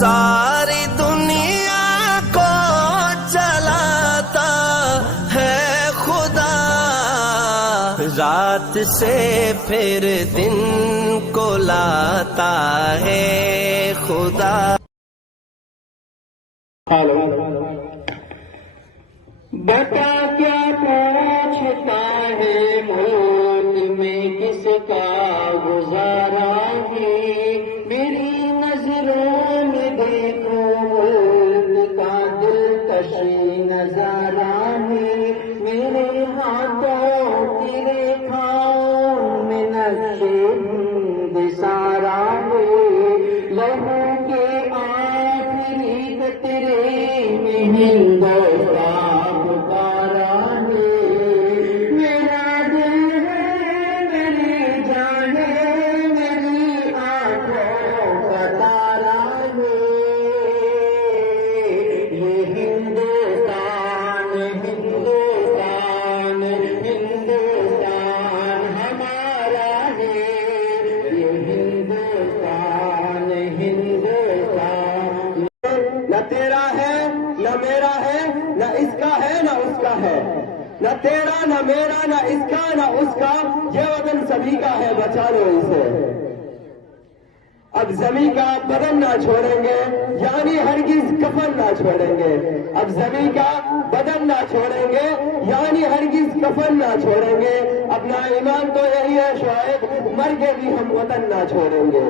सारी दुनिया को चलाता है खुदा, रात से फिर दिन को लाता है खुदा. बता क्या पूछता है मौत में किसका गुजारा है, मेरी नजरों में देखो मौत का दिलकश नजारा है, मेरे हाथों की रेखाओं में नक्शे दिसारा है, लहू के आखिरी कतरे में हिंदुस्तान पुकारा है, मेरा दिल है मेरी जान है, मेरी आंखों का तारा है, ये हिंदुस्तान हिंदुस्तान हिंदुस्तान हमारा है, ये हिंदुस्तान हिंदुस्तान. न तेरा है न मेरा है, न इसका है न उसका है, न तेरा न मेरा न इसका न उसका, ये वतन सभी का है, बचा लो इसे. अब जमी का बदन ना छोड़ेंगे, यानी हरगिज कफन ना छोड़ेंगे. अब जमी का बदन ना छोड़ेंगे, यानी हरगिज कफन ना छोड़ेंगे. अपना ईमान तो यही है शायद मर के भी हम वतन ना छोड़ेंगे.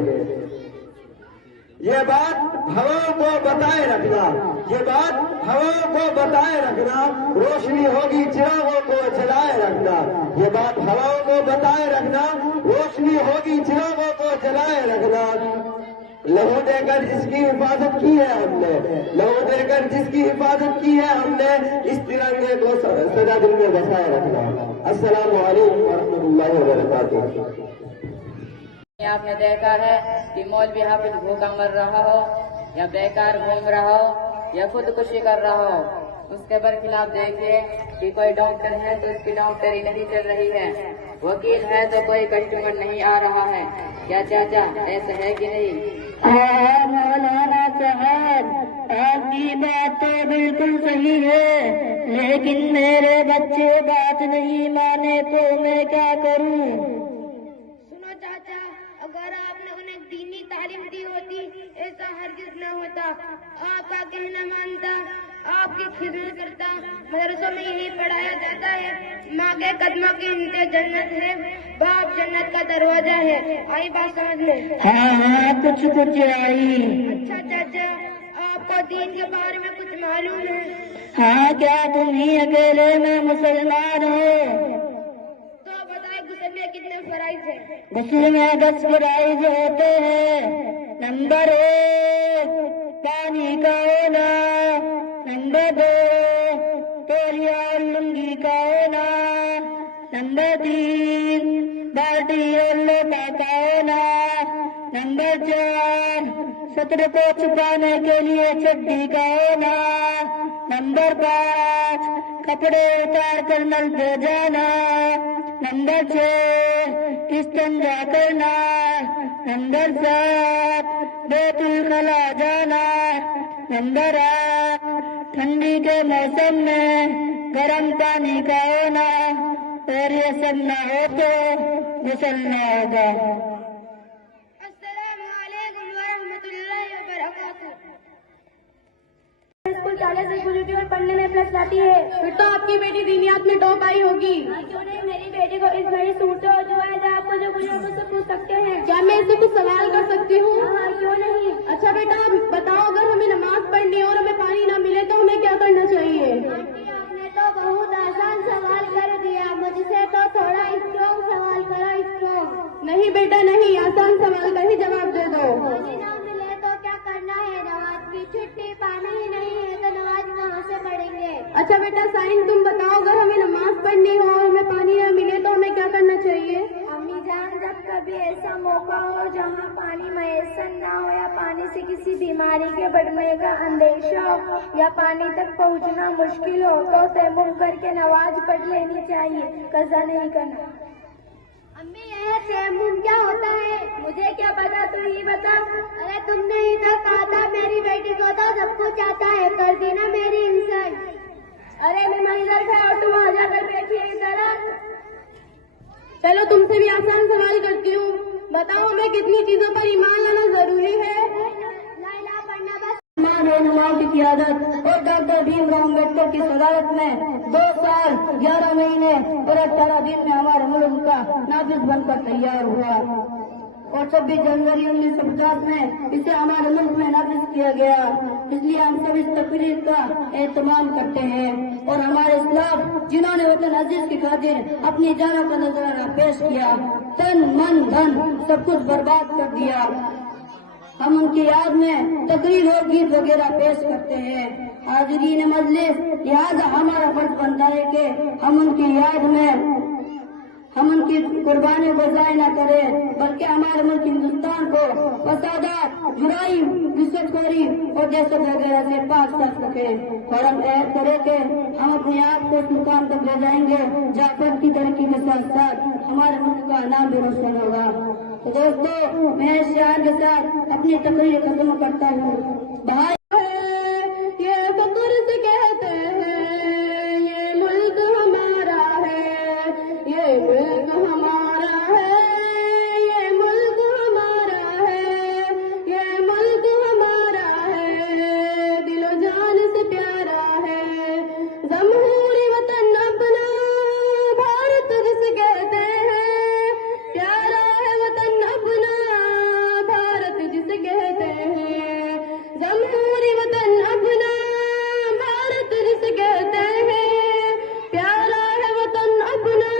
ये बात हवाओं को बताए रखना, ये बात हवाओं को बताए रखना, रोशनी होगी चिरागों को जलाए रखना. ये बात हवाओं को बताए रखना, रोशनी होगी चिरागों को जलाए रखना. लहू देकर जिसकी हिफाजत की है हमने, लहू देकर जिसकी हिफाजत की है हमने, इस तिरंगे को सदा दिल में बसाए रखना. अस्सलामु अलैकुम वरहमतुल्लाहि वबरकातुहू. आपने देखा है कि मौलवी हाफिज भूखा मर रहा हो या बेकार घूम रहा हो या खुदकुशी कर रहा हो, उसके बरखिलाफ देखिए कि कोई डॉक्टर है तो उसकी डॉक्टरी नहीं चल रही है, वकील है तो कोई कस्टमर नहीं आ रहा है. क्या चाचा ऐसा है कि नहीं? मौलाना साहब, आपकी बात तो बिल्कुल सही है, लेकिन मेरे बच्चे बात नहीं माने तो मैं क्या करूं? सुनो चाचा, अगर आपने उन्हें दीनी तालीम दी होती ऐसा हरगिज न होता. आपका कहना मानता, आपकी खिदमत करता. मदरसों में यही पढ़ाया जाता है, माँ के कदमों के नीचे जन्नत है, बाप जन्नत का दरवाजा है. आई बात समझ में? हाँ, कुछ आई. अच्छा चाचा, आपको दीन के बारे में कुछ मालूम है? हाँ, क्या तुम ही अकेले में मुसलमान हो? तो बताए गुस्ल में कितने फराइज है? गुस्ल में 10 फराइज होते हैं. नंबर 1 पानी का होना, नंबर 2 तौलिया और लुंगी का होना, नंबर 3 बाल्टी और लोटा का होना, नंबर 4 सत्र को छुपाने के लिए चड्डी का होना, नंबर 5 कपड़े उतार कर नल पे जाना, नंबर 6 इस्तिंजा करना, नंबर 7 बैतुल खला जाना, नंबर 8 ठंडी के मौसम में गर्म पानी का होना, और ये सब न हो तो गुस्ल न होगा. अस्सलामु अलैकुम वरहमतुल्लाहि वबरकातुहू. स्कूल 40 से शुरू की और पढ़ने में प्लस लाती है. फिर तो आपकी बेटी दीनियात में टॉप आई होगी. क्यों नहीं, मेरी बेटी को इस घड़ी सूट और जो है आपको जो कुछ हो मुझसे पूछ सकते हैं. क्या मैं इससे कुछ सवाल कर सकती हूँ? हाँ, क्यों नहीं. अच्छा बेटा, आप बताओ, अगर हमें नमाज पढ़नी हो और हमें पानी ना मिले तो हमें क्या करना चाहिए? आंटी, आपने तो बहुत आसान सवाल कर दिया, मुझसे तो थोड़ा स्ट्रॉन्ग सवाल करो. स्ट्रॉन्ग नहीं बेटा नहीं, आसान सवाल का ही जवाब दे दो. पानी ना मिले तो क्या करना है? नमाज की छुट्टी. पानी ही नहीं है तो नमाज कहाँ से पढ़ेंगे? अच्छा बेटा साइन, तुम बताओ, अगर हमें नमाज पढ़नी हो और हमें पानी ना मिले तो हमें क्या करना चाहिए? अम्मी जान, जब कभी ऐसा मौका हो जहाँ पानी मैसर ना हो या पानी से किसी बीमारी के बढ़ने का अंदेशा हो या पानी तक पहुँचना मुश्किल हो तो तयम्मुम करके नमाज पढ़ लेनी चाहिए, कज़ा नहीं करना. अम्मी, यह तयम्मुम क्या होता है? मुझे क्या पता, तू ही बता. अरे तुमने ही तो कहा था मेरी को चाहता है, कर देना मेरी इंसान। अरे मैं इधर है और तुम आ जाकर बैठिए इधर। चलो तुमसे भी आसान सवाल करती हूँ, बताओ हमें कितनी चीजों पर ईमान लाना जरूरी है? ला इलाहा पढ़ना बस। रहनुमाओं की क़यादत और डॉक्टर भीमराव अम्बेडकर की सदारत में 2 साल 11 महीने और 18 दिन में हमारा मुल्क का नाफिज बनकर तैयार हुआ और 26 जनवरी 1950 में इसे हमारे मुल्क में नाफिज किया गया। इसलिए हम सब इस तकरीर का एहतमाम करते हैं और हमारे इस्लाम जिन्होंने वतन अजीज की खातिर अपनी जानों का नजराना पेश किया, तन मन धन सब कुछ बर्बाद कर दिया, हम उनकी याद में तकरीर और गीत वगैरह पेश करते हैं। हाज़रीन मजलिस, लिहाजा हमारा फर्ज बनता है कि हम उनकी याद में हम उनकी कुर्बानियों को ज़ाया न करें, बल्कि हमारे मुल्क हिंदुस्तान को फसादात, जुराई, रिश्वतखोरी और दहशत वगैरह से पाक साफ रखें और हम ऐद करें कि हम अपने आप को उस मुकाम तक ले जाएंगे जहाँ फर्द की तरक्की के साथ साथ हमारे मुल्क का नाम भी रोशन होगा। तो दोस्तों, मैं इस शान के साथ अपनी तकरीर खत्म करता हूँ। भाई ये फक्र से कहते हैं ये मुल्क हमारा है, ये मुल्क हमारा है, ये मुल्क हमारा है, ये मुल्क हमारा है, दिलो जान से प्यारा है, जमहूरी वतन अपना भारत जिसे कहते हैं, प्यारा है वतन अपना भारत जिसे कहते हैं, जमहूरी वतन अपना भारत जिसे कहते हैं, प्यारा है वतन अपना।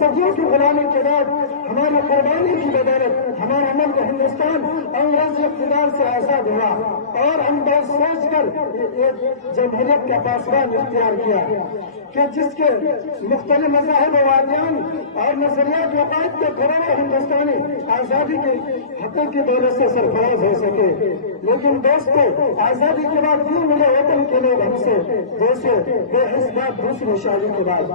सदियों की गुलामी के बाद हमारी कुर्बानी की बदौलत हमारा मुल्क हिंदुस्तान अंग्रेज इक़्तिदार से आजाद हुआ और हम बहुत सोच कर जमहूरियत का पासवान इख्तियार किया कि जिसके मुख्तलिफ मज़ाहिब व अदयान और नजरियात व अक़ाइद के करोड़ों हिंदुस्तानी आज़ादी के हक़ों की दौलत से सरफराज हो सके। लेकिन दोस्तों, आज़ादी के बाद यूं मिले वतन के लोग हमसे जैसे बेहिसाब दूसरी शादी के बाद।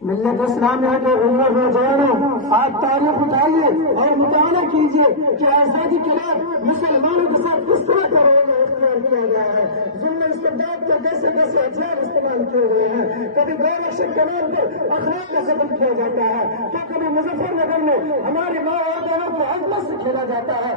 मिल्लत इस्लामिया के नौजवानों, आप तारीख उठाइए और मुताला कीजिए कि आजादी के बाद मुसलमानों के साथ किस तरह का रवैया इख्तियार किया गया है, जुल्म इस्तिबदाद के कैसे कैसे हथियार इस्तेमाल किए गए हैं, कभी गौरक्षक के नाम पर अखलाक का कत्ल किया जाता है, तो कभी मुजफ्फरनगर में हमारे माँ और बहनों को अजमत से खेला जाता है।